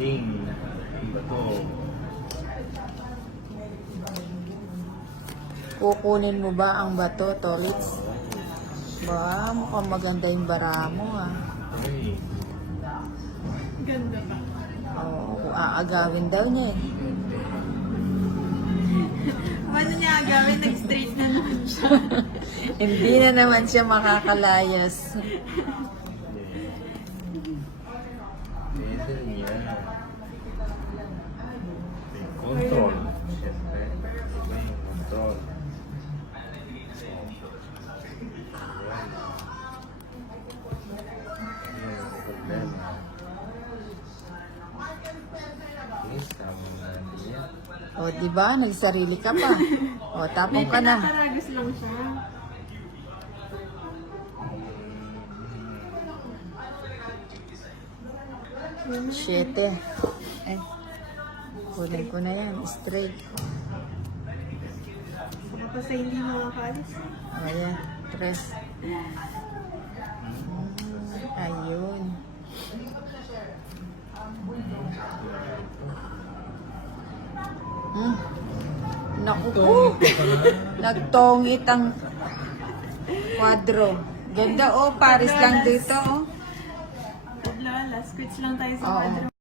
Ding. Ito. Kukunin mo ba ang bato, Tolits? Ba, mukhang maganda yung bara mo, ah. Ay. Ganda pa. Oo, aagawin daw niya eh. Paano niya agawin? Nag-straight na naman siya. Hindi na naman siya makakalayas. Pwede yan. May control. Siyempre. May control. Yan ang problema. Yes, tama na niya. O, di ba? Nagsarili ka pa. O, tapong ka na. Pinakaragos lang siya. Siyete. Eh, kunin ko na yan. Straight. Tapos ay hindi makakalis. Ayan. Tres. Ayun. Naku po. Nagtongit ang kwadro. Ganda oh, Paris lang dito oh. Lala, switch lang tayo sa Oo. quadro.